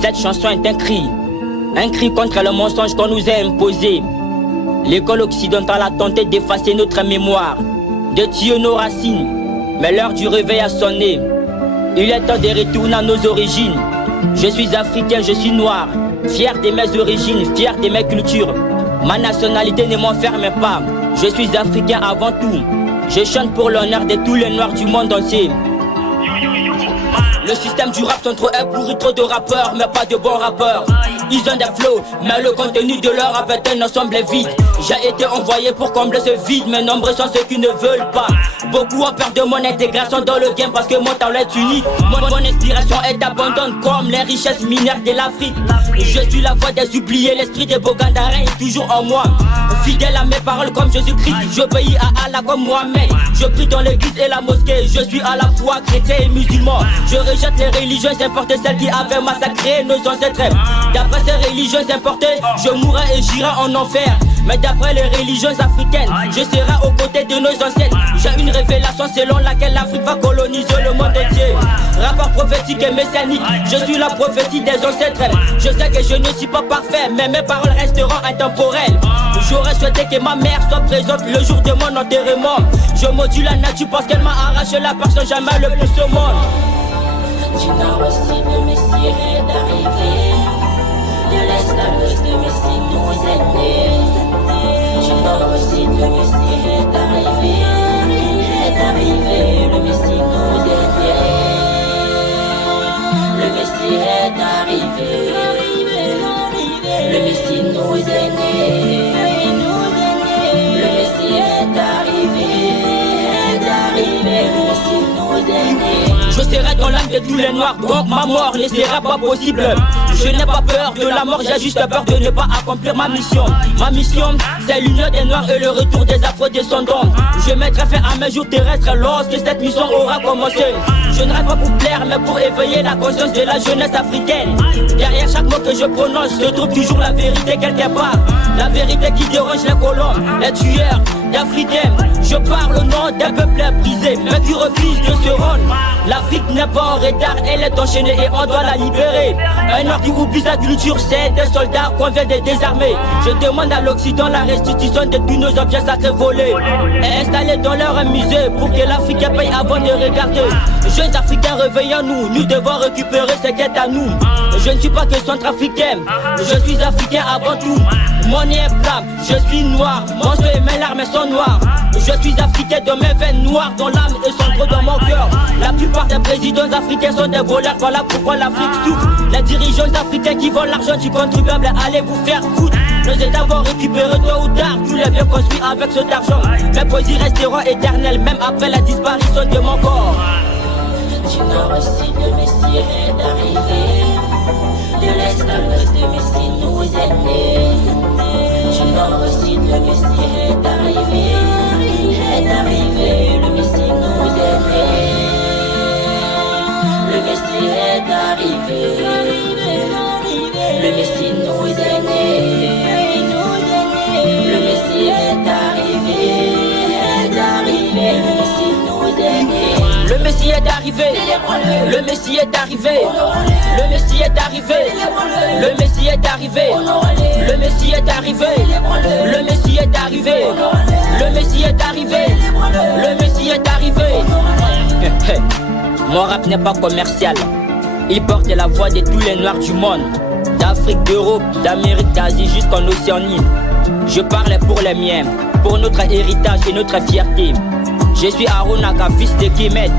Cette chanson est un cri contre le mensonge qu'on nous a imposé. L'école occidentale a tenté d'effacer notre mémoire, de tuer nos racines, mais l'heure du réveil a sonné. Il est temps de retourner à nos origines. Je suis africain, je suis noir, fier de mes origines, fier de mes cultures. Ma nationalité ne m'enferme pas, je suis africain avant tout. Je chante pour l'honneur de tous les noirs du monde entier. Le système du rap sont trop pourri, trop de rappeurs, mais pas de bons rappeurs. Ils ont des flows, mais le contenu de leur rap est un ensemble vide. J'ai été envoyé pour combler ce vide, mais nombreux sont ceux qui ne veulent pas. Beaucoup ont peur de mon intégration dans le game parce que mon talent est unique. Mon inspiration est abondante comme les richesses minières de l'Afrique. Je suis la voix des oubliés, l'esprit des Bogandara est toujours en moi. Fidèle à mes paroles comme Jésus-Christ, j'obéis à Allah comme Mohamed. Je prie dans l'église et la mosquée, je suis à la fois chrétien et musulman. Je rejette les religions importées, celles qui avaient massacré nos ancêtres. D'après ces religions importées, je mourrai et j'irai en enfer. Mais d'après les religions africaines, je serai aux côtés de nos ancêtres. J'ai une révélation selon laquelle l'Afrique va coloniser le monde entier. Rapport prophétique et messianique, je suis la prophétie des ancêtres. Je sais que je ne suis pas parfait, mais mes paroles resteront intemporelles. J'aurais souhaité que ma mère soit présente le jour de mon enterrement. Je maudis la nature parce qu'elle m'a arraché la personne jamais le plus au monde. Du nord au sud, le Messie est arrivé. De l'est à l'ouest, le Messie nous est né. Du nord au sud, le Messie est arrivé. Le Messie nous est né. Le Messie est arrivé. Le Messie nous est né. Le Messie est arrivé. Le Messie nous est né. Je serai dans l'âme de tous les noirs, donc ma mort ne sera pas possible. Je n'ai pas peur de la mort, j'ai juste peur de ne pas accomplir ma mission. Ma mission, c'est l'union des noirs et le retour des afro-descendants. Je mettrai fin à mes jours terrestres lorsque cette mission aura commencé. Je ne rêve pas pour plaire, mais pour éveiller la conscience de la jeunesse africaine. Derrière chaque mot que je prononce, se trouve toujours la vérité quelque part. La vérité qui dérange les colons, les tueurs d'Africains. Je parle au nom d'un peuple brisé, mais qui refuse de se rendre. L'Afrique n'est pas en retard, elle est enchaînée et on doit la libérer. Un nord qui oublie sa culture, c'est des soldats qu'on vient de désarmer. Je demande à l'Occident la restitution de tous nos objets sacrés volés et installés dans leur musée pour que l'Africain paye avant de regarder. Jeunes Africains, réveillons-nous, nous devons récupérer ce qui est à nous. Je ne suis pas que centrafricain, je suis africain avant tout. Mon nez est blanc, je suis noir, mon sang et mes larmes sont noires. Je suis africain de mes veines noires, dont l'âme est sombre dans mon cœur. La plupart des présidents africains sont des voleurs, voilà pourquoi l'Afrique souffre. Les dirigeants africains qui volent l'argent du contribuable, allez vous faire foutre. Nos États vont récupérer tôt ou tard tous les biens construits avec cet argent. Mes poésies resteront éternelles, même après la disparition de mon corps. Du nord au sud, le Messie est arrivé. De l'est à l'ouest, le Messie nous est né. Du nord au sud, le Messie est arrivé. Le Messie nous est né. Le Messie est arrivé. Le Messie nous est né. Le Messie est arrivé. Le Messie nous est né. Le Messie est arrivé, le Messie est arrivé, le Messie est arrivé, le Messie est arrivé, le Messie est arrivé, le Messie est arrivé, le Messie est arrivé, le Messie est arrivé. Mon rap n'est pas commercial, il porte la voix de tous les noirs du monde, d'Afrique, d'Europe, d'Amérique, d'Asie jusqu'en Océanie. Je parle pour les miens, pour notre héritage et notre fierté. Je suis Arunaka, fils de Kemet,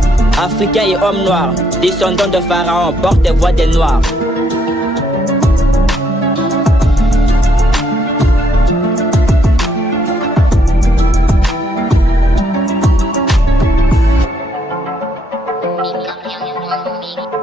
africain et homme noir, descendant de Pharaon, porte-voix des noirs. Thank you.